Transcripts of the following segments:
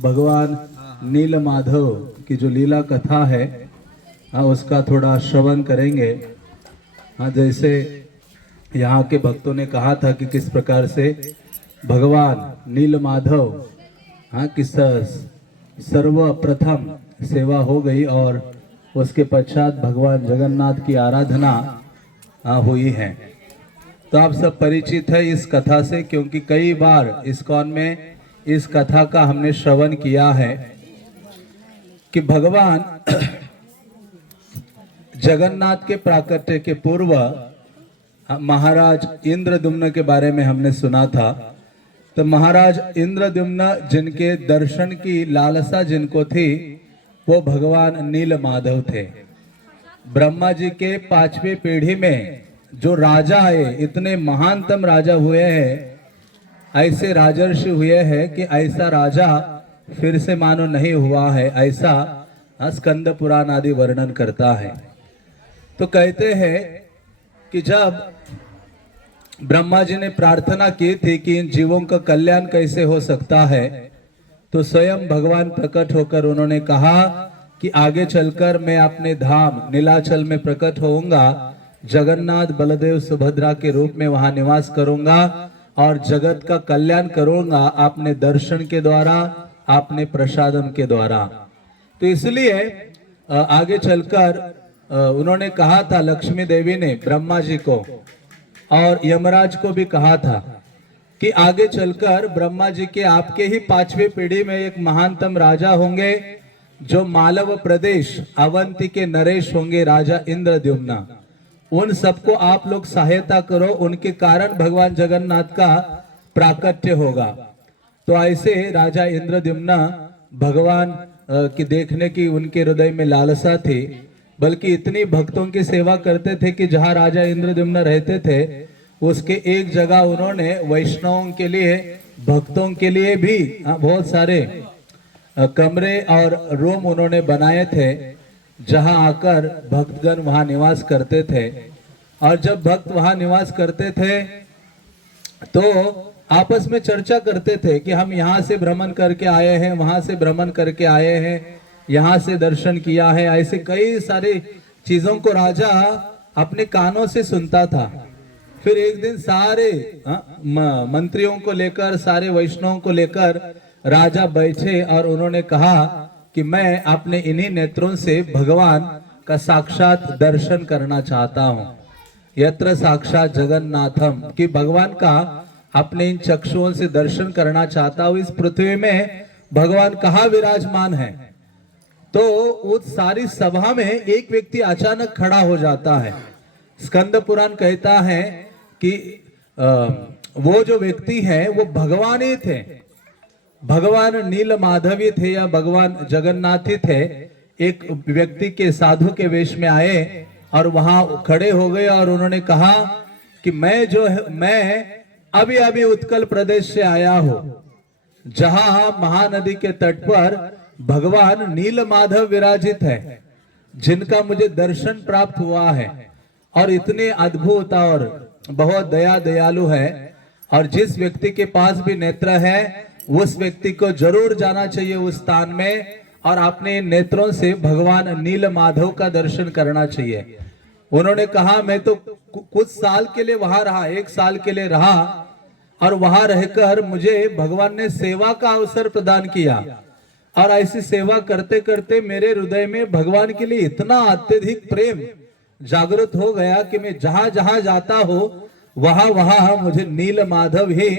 भगवान नील माधव की जो लीला कथा है उसका थोड़ा श्रवण करेंगे। जैसे यहाँ के भक्तों ने कहा था कि किस प्रकार से भगवान नील माधव की सर्वप्रथम सेवा हो गई और उसके पश्चात भगवान जगन्नाथ की आराधना हुई है। तो आप सब परिचित है इस कथा से, क्योंकि कई बार इस्कॉन में इस कथा का हमने श्रवण किया है कि भगवान जगन्नाथ के प्राकट्य के पूर्व महाराज इंद्रद्युम्न के बारे में हमने सुना था। तो महाराज इंद्रद्युम्न जिनके दर्शन की लालसा जिनको थी वो भगवान नील माधव थे। ब्रह्मा जी के 5वीं पीढ़ी में जो राजा आए, इतने महानतम राजा हुए हैं, ऐसे राजर्षि हुए हैं कि ऐसा राजा फिर से मानो नहीं हुआ है, ऐसा स्कंद पुराण आदि वर्णन करता है। तो कहते हैं कि जब ब्रह्मा जी ने प्रार्थना की थी कि इन जीवों का कल्याण कैसे हो सकता है, तो स्वयं भगवान प्रकट होकर उन्होंने कहा कि आगे चलकर मैं अपने धाम नीलाचल में प्रकट होऊंगा, जगन्नाथ बलदेव सुभद्रा के रूप में वहां निवास करूंगा और जगत का कल्याण करूंगा अपने दर्शन के द्वारा, अपने प्रसादम के द्वारा। तो इसलिए आगे चलकर उन्होंने कहा था, लक्ष्मी देवी ने ब्रह्मा जी को और यमराज को भी कहा था कि आगे चलकर ब्रह्मा जी के आपके ही 5वीं पीढ़ी में एक महानतम राजा होंगे जो मालव प्रदेश अवंती के नरेश होंगे, राजा इंद्रद्युम्न। उन सबको आप लोग सहायता करो, उनके कारण भगवान जगन्नाथ का प्राकट्य होगा। तो ऐसे राजा इंद्रद्युम्न भगवान की देखने की उनके हृदय में लालसा थी, बल्कि इतनी भक्तों की सेवा करते थे कि जहां राजा इंद्रद्युम्न रहते थे उसके एक जगह उन्होंने वैष्णवों के लिए, भक्तों के लिए भी बहुत सारे कमरे और रूम उन्होंने बनाए थे, जहां आकर भक्तगण वहां निवास करते थे। और जब भक्त वहां निवास करते थे तो आपस में चर्चा करते थे कि हम यहाँ से भ्रमण करके आए हैं, वहां से भ्रमण करके आए हैं, यहाँ से दर्शन किया है। ऐसे कई सारी चीजों को राजा अपने कानों से सुनता था। फिर एक दिन सारे मंत्रियों को लेकर, सारे वैष्णवों को लेकर राजा बैठे और उन्होंने कहा कि मैं अपने इन्हीं नेत्रों से भगवान का साक्षात दर्शन करना चाहता हूं। यत्र साक्षात जगन्नाथम, कि भगवान का अपने इन चक्षुओं से दर्शन करना चाहता हूं। इस पृथ्वी में भगवान कहाँ विराजमान है? तो उस सारी सभा में एक व्यक्ति अचानक खड़ा हो जाता है। स्कंद पुराण कहता है कि वो जो व्यक्ति है वो भगवान ही थे, भगवान नील माधवी थे या भगवान जगन्नाथ ही थे। एक व्यक्ति के साधु के वेश में आए और वहां खड़े हो गए और उन्होंने कहा कि मैं अभी अभी उत्कल प्रदेश से आया हूं, जहां महानदी के तट पर भगवान नील माधव विराजित है, जिनका मुझे दर्शन प्राप्त हुआ है और इतने अद्भुत और बहुत दयालु है। और जिस व्यक्ति के पास भी नेत्र है उस व्यक्ति को जरूर जाना चाहिए उस स्थान में और अपने नेत्रों से भगवान नील माधव का दर्शन करना चाहिए। उन्होंने कहा मैं तो कुछ साल के लिए वहां रहा, 1 साल के लिए रहा, और वहां रहकर मुझे भगवान ने सेवा का अवसर प्रदान किया और ऐसी सेवा करते करते मेरे हृदय में भगवान के लिए इतना अत्यधिक प्रेम जागृत हो गया कि मैं जहां जहां जाता हूं वहां वहां मुझे नील माधव ही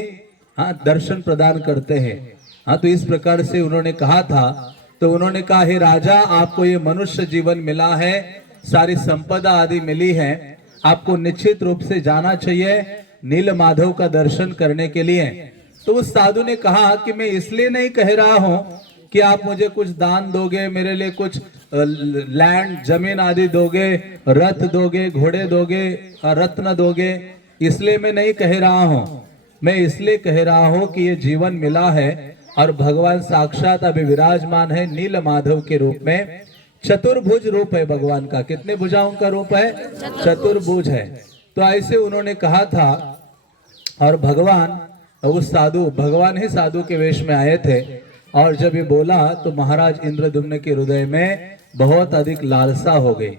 दर्शन प्रदान करते हैं। तो इस प्रकार से उन्होंने कहा था। तो उन्होंने कहा, हे राजा, आपको ये मनुष्य जीवन मिला है, सारी संपदा आदि मिली है, आपको निश्चित रूप से जाना चाहिए नील माधव का दर्शन करने के लिए। तो उस साधु ने कहा कि मैं इसलिए नहीं कह रहा हूं कि आप मुझे कुछ दान दोगे, मेरे लिए कुछ लैंड जमीन आदि दोगे, रथ दोगे, घोड़े दोगे, रत्न दोगे, इसलिए मैं नहीं कह रहा हूं। मैं इसलिए कह रहा हूं कि ये जीवन मिला है और भगवान साक्षात अभी विराजमान है नील माधव के रूप में। चतुर्भुज रूप है भगवान का। कितने भुजाओं का रूप है? चतुर्भुज है। तो ऐसे उन्होंने कहा था और भगवान उस साधु, भगवान ही साधु के वेश में आए थे और जब ये बोला तो महाराज इंद्रद्युम्न के हृदय में बहुत अधिक लालसा हो गई।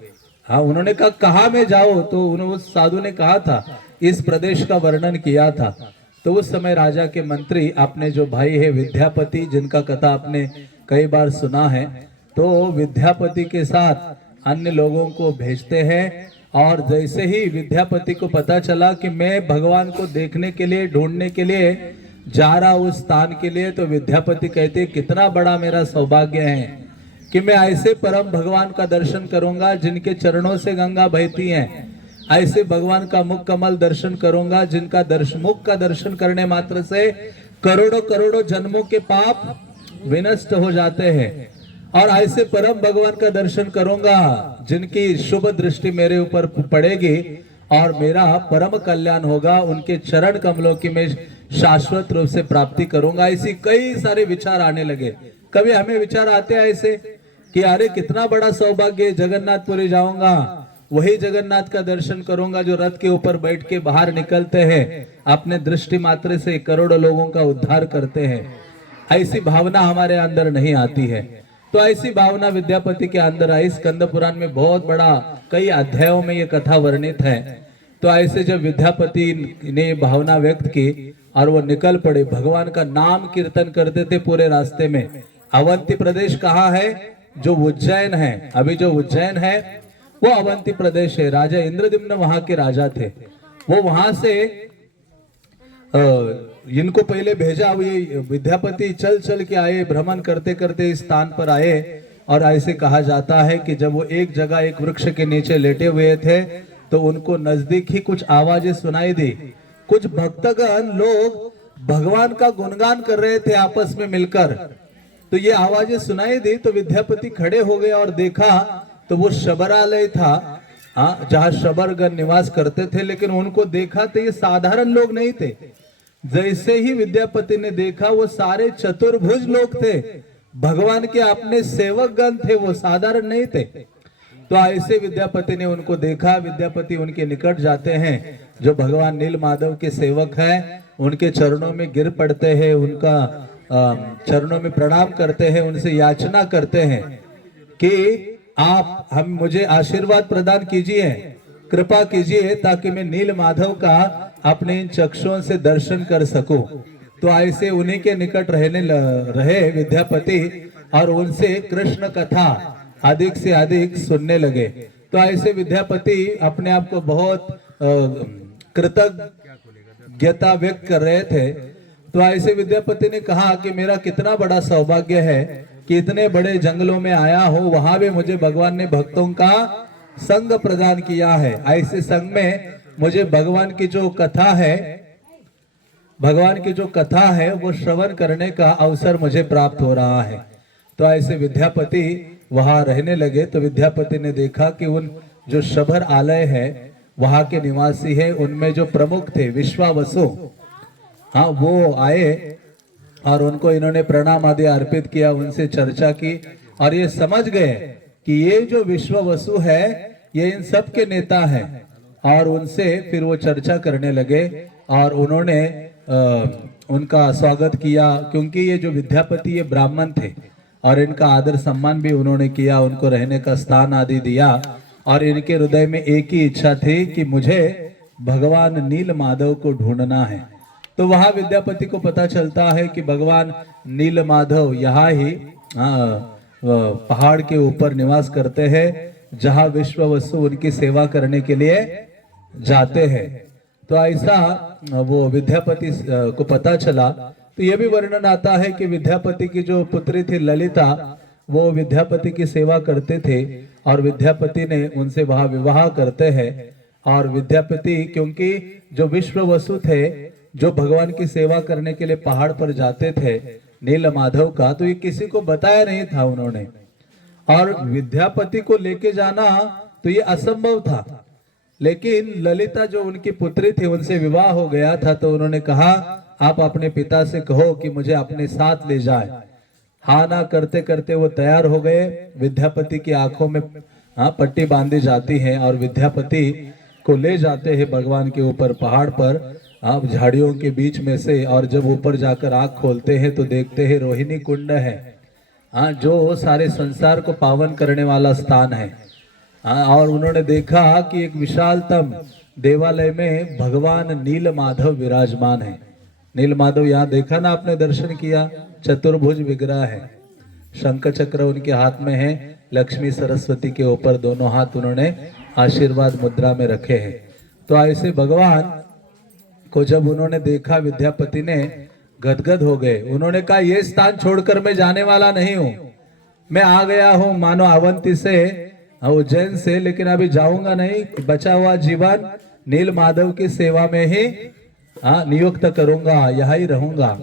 हाँ, उन्होंने कहा कहाँ में जाओ, तो उन्होंने उस साधु ने कहा था, इस प्रदेश का वर्णन किया था। तो उस समय राजा के मंत्री अपने जो भाई है विद्यापति, जिनका कथा आपने कई बार सुना है, तो विद्यापति के साथ अन्य लोगों को भेजते हैं। और जैसे ही विद्यापति को पता चला कि मैं भगवान को देखने के लिए, ढूंढने के लिए जा रहा उस स्थान के लिए, तो विद्यापति कहते कितना बड़ा मेरा सौभाग्य है कि मैं ऐसे परम भगवान का दर्शन करूंगा जिनके चरणों से गंगा बहती है। ऐसे भगवान का मुख कमल दर्शन करूंगा जिनका मुख का दर्शन करने मात्र से करोड़ों करोड़ों जन्मों के पाप विनष्ट हो जाते हैं। और ऐसे परम भगवान का दर्शन करूंगा जिनकी शुभ दृष्टि मेरे ऊपर पड़ेगी और मेरा परम कल्याण होगा। उनके चरण कमलों की मैं शाश्वत रूप से प्राप्ति करूंगा। ऐसी कई सारे विचार आने लगे। कभी हमें विचार आते हैं ऐसे कि अरे कितना बड़ा सौभाग्य, जगन्नाथपुरी जाऊंगा, वही जगन्नाथ का दर्शन करूंगा जो रथ के ऊपर बैठ के बाहर निकलते हैं, अपने दृष्टि मात्र से करोड़ों लोगों का उद्धार करते हैं। ऐसी भावना हमारे अंदर नहीं आती है। तो ऐसी भावना विद्यापति के अंदर आई। स्कंद पुराण में बहुत बड़ा कई अध्यायों में ये कथा वर्णित है। तो ऐसे जब विद्यापति ने ये भावना व्यक्त की और वो निकल पड़े, भगवान का नाम कीर्तन करते थे पूरे रास्ते में। अवंती प्रदेश कहाँ है? जो उज्जैन है। अभी जो उज्जैन है वो अवंती प्रदेश है। राजा इंद्रद्युम्न वहां के राजा थे। वो वहां से इनको पहले भेजा, ये विद्यापति चल चल के आए, भ्रमण करते करते इस स्थान पर आए। और ऐसे कहा जाता है कि जब वो एक जगह एक वृक्ष के नीचे लेटे हुए थे तो उनको नजदीक ही कुछ आवाजें सुनाई दी। कुछ भक्तगण लोग भगवान का गुणगान कर रहे थे आपस में मिलकर। तो ये आवाजें सुनाई दी तो विद्यापति खड़े हो गए और देखा तो वो शबरालय था, जहाँ शबरगण निवास करते थे। लेकिन उनको देखा तो ये साधारण लोग नहीं थे। जैसे ही विद्यापति ने देखा वो सारे चतुर्भुज लोग थे, भगवान के अपने सेवक गण थे, वो साधारण नहीं थे। तो ऐसे विद्यापति ने उनको देखा। विद्यापति उनके निकट जाते हैं, जो भगवान नील माधव के सेवक हैं, उनके चरणों में गिर पड़ते हैं, उनका चरणों में प्रणाम करते हैं, उनसे याचना करते हैं कि आप मुझे आशीर्वाद प्रदान कीजिए, कृपा कीजिए ताकि मैं नील माधव का अपने इन चक्षुओं से दर्शन कर सकूं। तो ऐसे उन्हीं के निकट रहे विद्यापति और उनसे कृष्ण कथा अधिक से अधिक सुनने लगे। तो ऐसे विद्यापति अपने आप को बहुत कृतज्ञता व्यक्त कर रहे थे। तो ऐसे विद्यापति ने कहा कि मेरा कितना बड़ा सौभाग्य है कि इतने बड़े जंगलों में आया हूं, वहां भी मुझे भगवान ने भक्तों का संग प्रदान किया है। ऐसे संग में मुझे भगवान की जो कथा है वो श्रवण करने का अवसर मुझे प्राप्त हो रहा है। तो ऐसे विद्यापति वहां रहने लगे। तो विद्यापति ने देखा कि उन जो शबर आलय है वहां के निवासी है, उनमें जो प्रमुख थे विश्वावसु, हाँ, वो आए और उनको इन्होंने प्रणाम आदि अर्पित किया, उनसे चर्चा की और ये समझ गए कि ये जो विश्वावसु है ये इन सब के नेता हैं। और उनसे फिर वो चर्चा करने लगे और उन्होंने उनका स्वागत किया, क्योंकि ये जो विद्यापति ये ब्राह्मण थे और इनका आदर सम्मान भी उन्होंने किया, उनको रहने का स्थान आदि दिया। और इनके हृदय में एक ही इच्छा थी कि मुझे भगवान नील माधव को ढूंढना है। तो वहां विद्यापति को पता चलता है कि भगवान नील माधव यहाँ ही पहाड़ के ऊपर निवास करते हैं, जहाँ विश्वावसु उनकी सेवा करने के लिए जाते हैं। तो ऐसा वो विद्यापति को पता चला। तो ये भी वर्णन आता है कि विद्यापति की जो पुत्री थी ललिता, वो विद्यापति की सेवा करते थे और विद्यापति ने उनसे वहां विवाह करते हैं। और विद्यापति, क्योंकि जो विश्वावसु थे जो भगवान की सेवा करने के लिए पहाड़ पर जाते थे नील माधव का, तो ये किसी को बताया नहीं था उन्होंने। और विद्यापति को लेके जाना तो ये असंभव था। लेकिन ललिता जो उनकी पुत्री थी उनसे विवाह हो गया था। तो उन्होंने कहा आप अपने पिता से कहो कि मुझे अपने साथ ले जाए। हाँ ना करते करते वो तैयार हो गए। विद्यापति की आंखों में पट्टी बांधी जाती है और विद्यापति को ले जाते हैं भगवान के ऊपर पहाड़ पर। आप झाड़ियों के बीच में से, और जब ऊपर जाकर आँख खोलते हैं तो देखते हैं रोहिणी कुंड है, हाँ, जो सारे संसार को पावन करने वाला स्थान है। हाँ, और उन्होंने देखा कि एक विशालतम देवालय में भगवान नील माधव विराजमान है। नील माधव यहाँ देखा ना, आपने दर्शन किया, चतुर्भुज विग्रह है, शंख चक्र उनके हाथ में है, लक्ष्मी सरस्वती के ऊपर दोनों हाथ उन्होंने आशीर्वाद मुद्रा में रखे हैं। तो ऐसे भगवान को जब उन्होंने देखा, विद्यापति ने गदगद हो गए। उन्होंने कहा, ये स्थान छोड़कर मैं जाने वाला नहीं हूं, मैं आ गया हूं मानो अवंती से, उज्जैन से, लेकिन अभी जाऊंगा नहीं, बचा हुआ जीवन नील माधव की सेवा में ही नियुक्त करूंगा, यहाँ ही रहूंगा।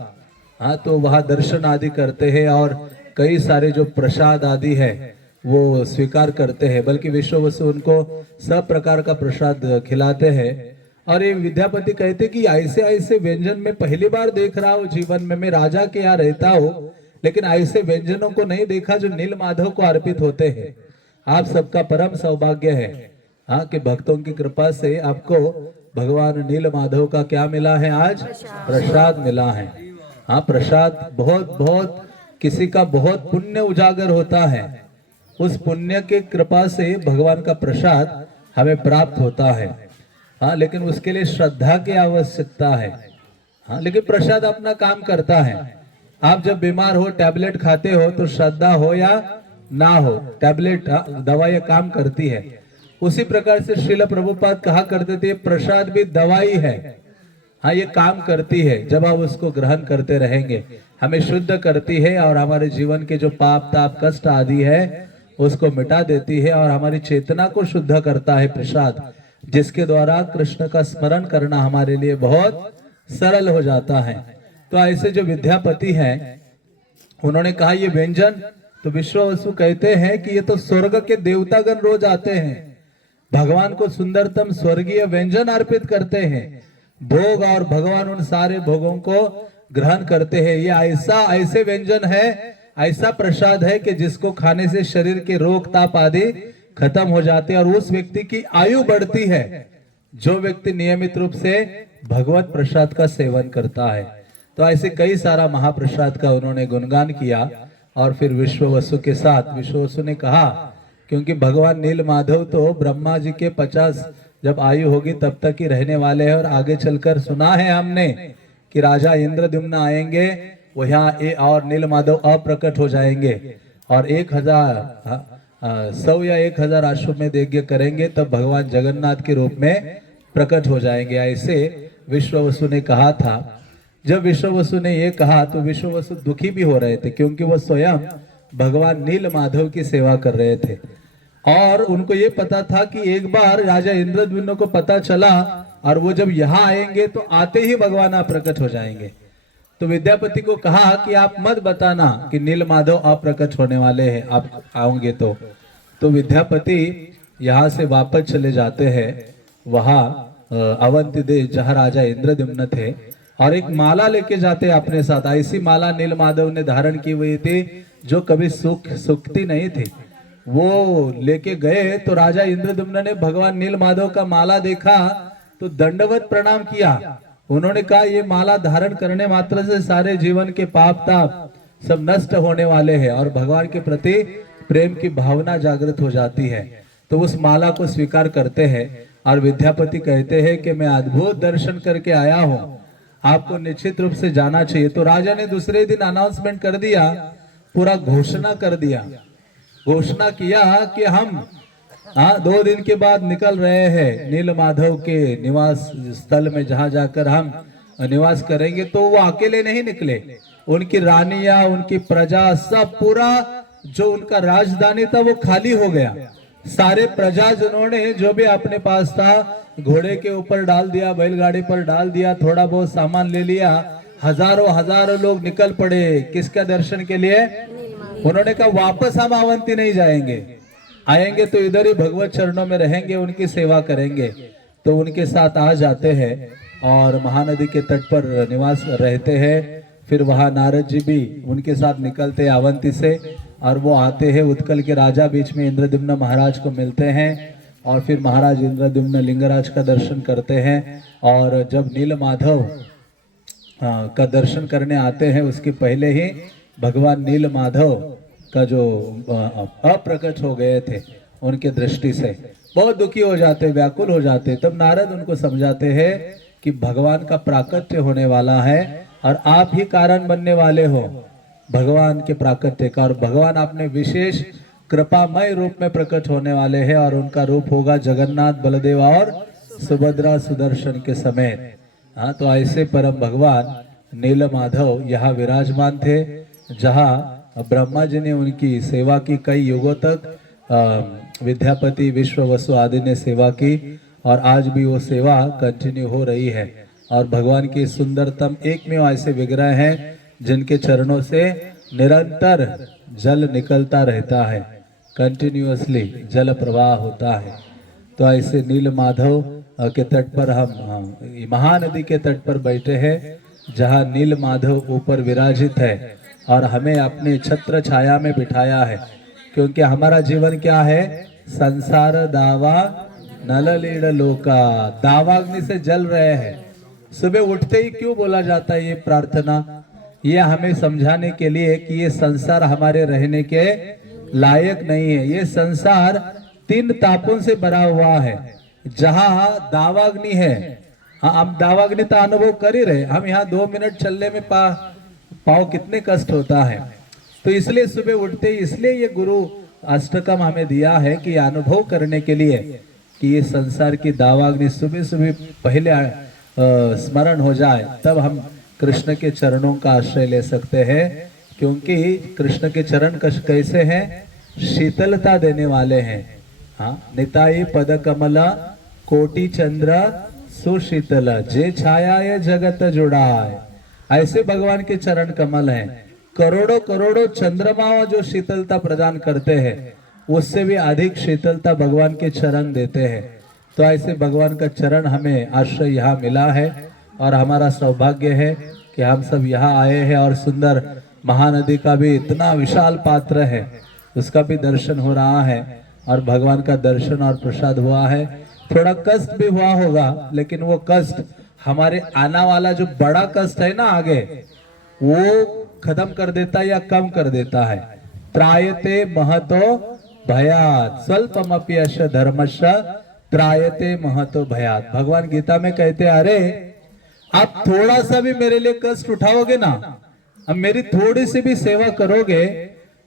तो वहां दर्शन आदि करते हैं और कई सारे जो प्रसाद आदि है वो स्वीकार करते हैं, बल्कि विश्व वसु उनको सब प्रकार का प्रसाद खिलाते हैं। और ये विद्यापति कहते कि ऐसे ऐसे व्यंजन में पहली बार देख रहा हूँ जीवन में, मैं राजा के यहाँ रहता हूँ लेकिन ऐसे व्यंजनों को नहीं देखा जो नील माधव को अर्पित होते हैं। आप सबका परम सौभाग्य है कि भक्तों की कृपा से आपको भगवान नील माधव का क्या मिला है, आज प्रसाद मिला है। प्रसाद बहुत बहुत किसी का बहुत पुण्य उजागर होता है, उस पुण्य के कृपा से भगवान का प्रसाद हमें प्राप्त होता है। लेकिन उसके लिए श्रद्धा की आवश्यकता है। लेकिन प्रसाद अपना काम करता है। आप जब बीमार हो, टैबलेट खाते हो, तो श्रद्धा हो या ना हो, टैबलेट दवाई काम करती है। उसी प्रकार से श्रील प्रभुपाद कहा करते थे, प्रसाद भी दवाई है। ये काम करती है। जब आप उसको ग्रहण करते रहेंगे, हमें शुद्ध करती है और हमारे जीवन के जो पाप ताप कष्ट आदि है उसको मिटा देती है और हमारी चेतना को शुद्ध करता है प्रसाद, जिसके द्वारा कृष्ण का स्मरण करना हमारे लिए बहुत सरल हो जाता है। तो ऐसे जो विद्यापति हैं, उन्होंने कहा ये व्यंजन, तो विश्व वसु कहते हैं कि ये तो स्वर्ग के देवतागण रोज आते हैं, भगवान को सुंदरतम स्वर्गीय व्यंजन अर्पित करते हैं, भोग, और भगवान उन सारे भोगों को ग्रहण करते हैं। ये ऐसे व्यंजन है, ऐसा प्रसाद है कि जिसको खाने से शरीर के रोग ताप आदि खत्म हो जाते हैं और उस व्यक्ति की आयु बढ़ती है, जो व्यक्ति नियमित रूप से भगवत प्रसाद का सेवन करता है। तो ऐसे कई सारा महाप्रसाद का उन्होंने गुणगान किया। और फिर विश्व वसु के साथ विश्व वसु ने कहा, क्योंकि भगवान नील माधव तो ब्रह्मा जी के 50 जब आयु होगी तब तक ही रहने वाले हैं, और आगे चलकर सुना है हमने कि राजा इंद्रद्युम्न आएंगे, वो यहाँ और नील माधव अप्रकट हो जाएंगे और 100 या 1000 अश्वमेध यज्ञ करेंगे, तब भगवान जगन्नाथ के रूप में प्रकट हो जाएंगे। ऐसे विश्व वसु ने कहा था। जब विश्व वसु ने ये कहा तो विश्व वसु दुखी भी हो रहे थे, क्योंकि वो स्वयं भगवान नील माधव की सेवा कर रहे थे और उनको ये पता था कि एक बार राजा इंद्रद्युम्न को पता चला और वो जब यहाँ आएंगे तो आते ही भगवान प्रकट हो जाएंगे। तो विद्यापति को कहा कि आप मत बताना कि नील माधव अप्रकट होने वाले हैं, आप आओगे तो विद्यापति यहाँ से वापस चले जाते हैं वहाँ अवंती देश जहाँ राजा इंद्रद्युम्न थे, और एक माला लेके जाते अपने साथ। ऐसी माला नील माधव ने धारण की हुई थी जो कभी सूखती नहीं थी। वो लेके गए तो राजा इंद्रद्युम्न ने भगवान नील माधव का माला देखा तो दंडवत प्रणाम किया। उन्होंने कहा, ये माला धारण करने मात्र से सारे जीवन के पाप ताप सब नष्ट होने वाले हैं और भगवान के प्रति प्रेम की भावना जागृत हो जाती है। तो उस माला को स्वीकार करते हैं और विद्यापति कहते हैं कि मैं अद्भुत दर्शन करके आया हूँ, आपको निश्चित रूप से जाना चाहिए। तो राजा ने दूसरे दिन अनाउंसमेंट कर दिया, पूरा घोषणा कर दिया, घोषणा किया कि हम 2 दिन के बाद निकल रहे हैं नील माधव के निवास स्थल में, जहां जाकर हम निवास करेंगे। तो वो अकेले नहीं निकले, उनकी रानियां, उनकी प्रजा, सब पूरा जो उनका राजधानी था वो खाली हो गया। सारे प्रजा जिन्होंने जो भी अपने पास था घोड़े के ऊपर डाल दिया, बैलगाड़ी पर डाल दिया, थोड़ा बहुत सामान ले लिया, हजारों लोग निकल पड़े किसका दर्शन के लिए। उन्होंने कहा वापस हम अवंती नहीं जाएंगे, आएंगे तो इधर ही भगवत चरणों में रहेंगे, उनकी सेवा करेंगे। तो उनके साथ आ जाते हैं और महानदी के तट पर निवास रहते हैं। फिर वहां नारद जी भी उनके साथ निकलते हैं अवंती से और वो आते हैं उत्कल के राजा, बीच में इंद्रद्युम्न महाराज को मिलते हैं और फिर महाराज इंद्रद्युम्न लिंगराज का दर्शन करते हैं। और जब नीलमाधव का दर्शन करने आते हैं उसके पहले ही भगवान नीलमाधव का जो अप्रकट हो गए थे उनके दृष्टि से बहुत दुखी हो जाते, व्याकुल हो जाते। तब नारद उनको समझाते हैं कि भगवान का प्राकट्य होने वाला है और आप ही कारण बनने वाले हो भगवान के प्राकट्य का। और भगवान अपने विशेष कृपामय रूप में प्रकट होने वाले हैं और उनका रूप होगा जगन्नाथ, बलदेव और सुभद्रा सुदर्शन के समेत। हाँ, तो ऐसे परम भगवान नीलमाधव यहाँ विराजमान थे, जहाँ ब्रह्मा जी ने उनकी सेवा की कई युगों तक। विद्यापति, विश्व वसु आदि ने सेवा की और आज भी वो सेवा कंटिन्यू हो रही है। और भगवान के सुंदरतम एकमेव ऐसे विग्रह हैं जिनके चरणों से निरंतर जल निकलता रहता है, कंटिन्यूअसली जल प्रवाह होता है। तो ऐसे नीलमाधव के तट पर हम महानदी के तट पर बैठे हैं, जहाँ नीलमाधव ऊपर विराजित है और हमें अपने छत्र छाया में बिठाया है। क्योंकि हमारा जीवन क्या है? संसार दावा नल लीड लोका, दावाग्नि से जल रहे हैं। सुबह उठते ही क्यों बोला जाता है ये प्रार्थना? ये हमें समझाने के लिए कि ये संसार हमारे रहने के लायक नहीं है। ये संसार 3 तापों से भरा हुआ है। जहाँ दावाग्नि है, हाँ, हम दावाग्नि का अनुभव कर ही रहे। हम यहाँ 2 मिनट चलने में पाँव कितने कष्ट होता है। तो इसलिए सुबह उठते ही, इसलिए ये गुरु अष्टकम हमें दिया है कि अनुभव करने के लिए कि ये संसार की दावाग्नि सुबह सुबह पहले स्मरण हो जाए, तब हम कृष्ण के चरणों का आश्रय ले सकते हैं। क्योंकि कृष्ण के चरण कैसे हैं? शीतलता देने वाले हैं। हाँ, निताई पद कमला कोटि चंद्र सुशीतल, जे छाया ये जगत जुड़ाए। ऐसे भगवान के चरण कमल हैं। करोड़ों करोड़ों चंद्रमाओं जो शीतलता प्रदान करते हैं, उससे भी अधिक शीतलता भगवान के चरण देते हैं। तो ऐसे भगवान का चरण हमें आश्रय यहाँ मिला है और हमारा सौभाग्य है कि हम सब यहाँ आए हैं। और सुंदर महानदी का भी इतना विशाल पात्र है, उसका भी दर्शन हो रहा है और भगवान का दर्शन और प्रसाद हुआ है। थोड़ा कष्ट भी हुआ होगा, लेकिन वो कष्ट हमारे आना वाला जो बड़ा कष्ट है ना आगे, वो खत्म कर देता है या कम कर देता है। त्रायते महतो भयात स्वल्पमपि यश धर्मश त्रायते महतो भयात। भगवान गीता में कहते हैं, अरे आप थोड़ा सा भी मेरे लिए कष्ट उठाओगे ना, अब मेरी थोड़ी सी भी सेवा करोगे,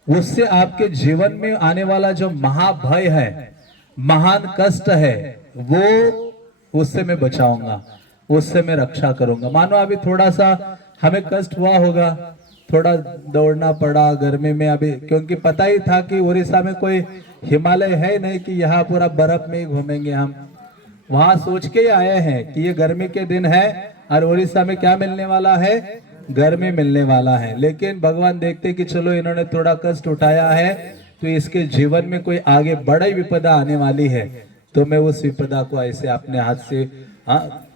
उससे आपके जीवन में आने वाला जो महाभय है, महान कष्ट है, वो उससे मैं बचाऊंगा, उससे मैं रक्षा करूंगा। मानो अभी थोड़ा सा हमें कष्ट हुआ होगा, थोड़ा दौड़ना पड़ा गर्मी में अभी, क्योंकि पता ही था कि उड़ीसा में कोई हिमालय है नहीं कि यहाँ पूरा बर्फ में ही घूमेंगे। हम वहां सोच के आए हैं कि ये गर्मी के दिन है और उड़ीसा में क्या मिलने वाला है? गर्मी मिलने वाला है। लेकिन भगवान देखते कि चलो इन्होंने थोड़ा कष्ट उठाया है, तो इसके जीवन में कोई आगे बड़ी विपदा आने वाली है, तो मैं उस विपदा को ऐसे अपने हाथ से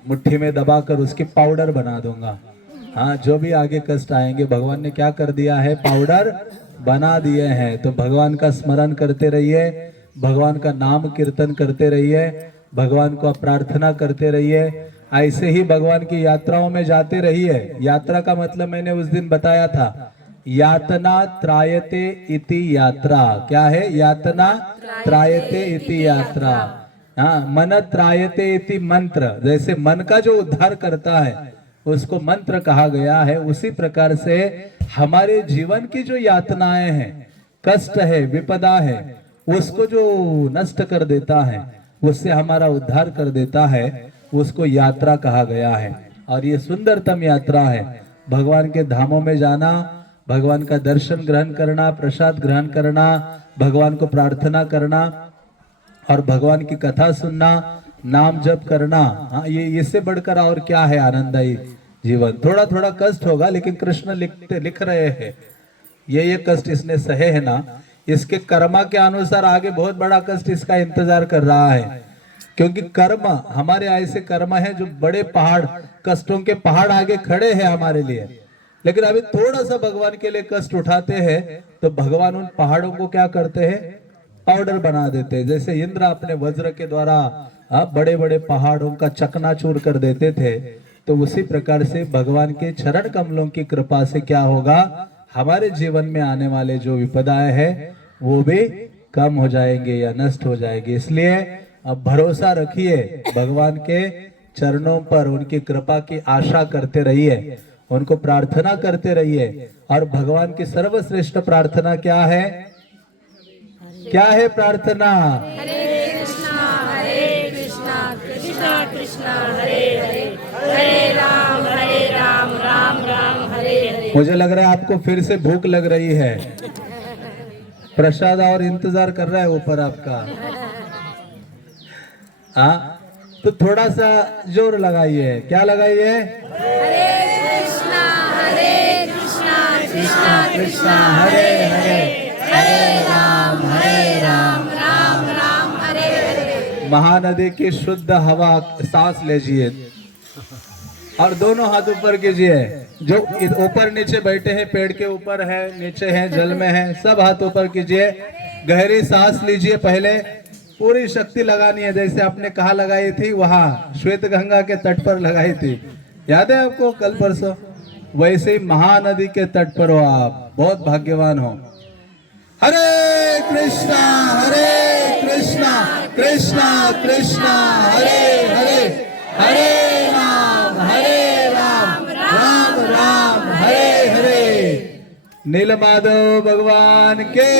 मुट्ठी में दबाकर उसकी पाउडर बना दूंगा। हाँ, जो भी आगे कष्ट आएंगे भगवान ने क्या कर दिया है? पाउडर बना दिए हैं। तो भगवान का स्मरण करते रहिए, भगवान का नाम कीर्तन करते रहिए, भगवान को प्रार्थना करते रहिए। ऐसे ही भगवान की यात्राओं में जाते रहिए। यात्रा का मतलब मैंने उस दिन बताया था, यातना त्रायते इति यात्रा। क्या है? यातना त्रायते इति यात्रा। हाँ, मन त्रायते इति मंत्र। जैसे मन का जो उद्धार करता है उसको मंत्र कहा गया है, उसी प्रकार से हमारे जीवन की जो यातनाएं हैं, कष्ट है, विपदा है, उसको जो नष्ट कर देता है, उससे हमारा उद्धार कर देता है, उसको यात्रा कहा गया है। और ये सुंदरतम यात्रा है, भगवान के धामों में जाना, भगवान का दर्शन ग्रहण करना, प्रसाद ग्रहण करना, भगवान को प्रार्थना करना और भगवान की कथा सुनना, नाम जप करना। हाँ, ये इससे बढ़कर और क्या है आनंददायी जीवन। थोड़ा थोड़ा कष्ट होगा, लेकिन कृष्ण लिख रहे हैं ये कष्ट इसने सहे है ना, इसके कर्मा के अनुसार आगे बहुत बड़ा कष्ट इसका इंतजार कर रहा है। क्योंकि कर्म हमारे ऐसे कर्म है जो बड़े पहाड़, कष्टों के पहाड़ आगे खड़े हैं हमारे लिए, लेकिन अभी थोड़ा सा भगवान के लिए कष्ट उठाते हैं तो भगवान उन पहाड़ों को क्या करते हैं? ऑर्डर बना देते हैं। जैसे इंद्र अपने वज्र के द्वारा बड़े बड़े पहाड़ों का चकनाचूर कर देते थे, तो उसी प्रकार से भगवान के चरण कमलों की कृपा से क्या होगा, हमारे जीवन में आने वाले जो विपदाएं हैं वो भी कम हो जाएंगे या नष्ट हो जाएंगे। इसलिए अब भरोसा रखिए भगवान के चरणों पर, उनकी कृपा की आशा करते रहिए, उनको प्रार्थना करते रहिए। और भगवान की सर्वश्रेष्ठ प्रार्थना क्या है? क्या है प्रार्थना? हरे कृष्णा कृष्णा कृष्णा हरे हरे, हरे राम राम राम हरे हरे। मुझे लग रहा है आपको फिर से भूख लग रही है, प्रसाद और इंतजार कर रहा है ऊपर आपका। हाँ, तो थोड़ा सा जोर लगाइए। क्या लगाइए? हरे कृष्णा कृष्णा कृष्णा हरे हरे, हरे राम राम राम हरे हरे। महानदी की शुद्ध हवा सांस लीजिए और दोनों हाथ ऊपर कीजिए। जो ऊपर नीचे बैठे हैं, पेड़ के ऊपर है, नीचे है, जल में है, सब हाथ ऊपर कीजिए। गहरी सांस लीजिए। पहले पूरी शक्ति लगानी है, जैसे आपने कहा लगाई थी वहां श्वेत गंगा के तट पर लगाई थी, याद है आपको कल परसों? वैसे ही महानदी के तट पर हो आप, बहुत भाग्यवान हो। हरे कृष्णा कृष्णा कृष्णा हरे हरे, हरे राम राम राम हरे हरे। नीलमाधव भगवान के,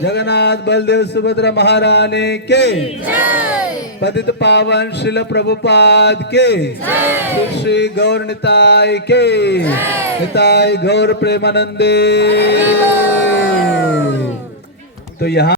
जगन्नाथ बलदेव सुभद्रा महारानी के, पतित पावन श्रील प्रभुपाद के, श्री गौर निताय के, निताय गौर प्रेमानंदे। तो यहाँ